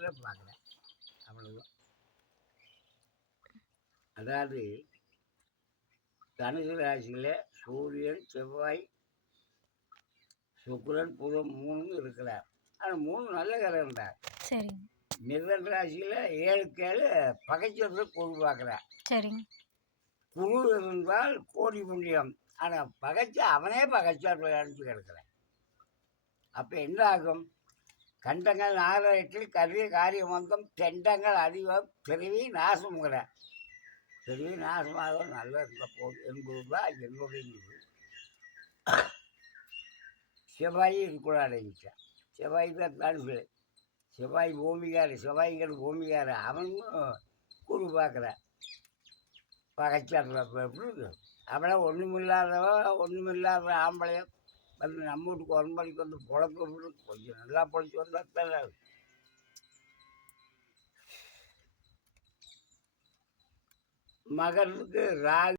இடத்துல பார்க்குறேன். அவ்வளவுதான். அதாவது தனுசு ராசியில் சூரியன், செவ்வாய், சுக்கிரன், புதன் 3 இருக்கிறார். ஆனால் 3 நல்ல கிரகம் தான். சரிங்க. மிருகன் ராசியில் 7க்கு 7 பகைச்சொல்ல குரு பார்க்குறார். சரிங்க. குரு இருந்தால் கோடி புண்ணியம். ஆனால் பகைச்சா அவனே பகைச்சார் அனுப்பி கிடக்கிறான். அப்போ என்ன ஆகும்? கண்டங்கள் நாகரத்தில் கரிய காரியமந்தம் தெண்டங்கள் அதிகம் பிறவி நாசம்ங்கிற பிறவி நாசமாக நல்லா இருந்த போது என்பது தான் என்னுடைய இது. செவ்வாய் இதுக்குள்ள அடைஞ்சிட்டான். செவ்வாய் தான் தனுசு. செவ்வாய் பூமிக்காரு, செவ்வாய்ங்கிற பூமிக்காரு. அவனும் குரு பார்க்குறான். பகைச்சாடுற எப்படி அவனை ஒன்றுமில்லாத ஆம்பளையும் வந்து நம்ம வீட்டுக்கு 1 மணிக்கு வந்து பொழப்பு கொஞ்சம் நல்லா பொழைச்சி வந்தால் தானே. மகனுக்கு ராகு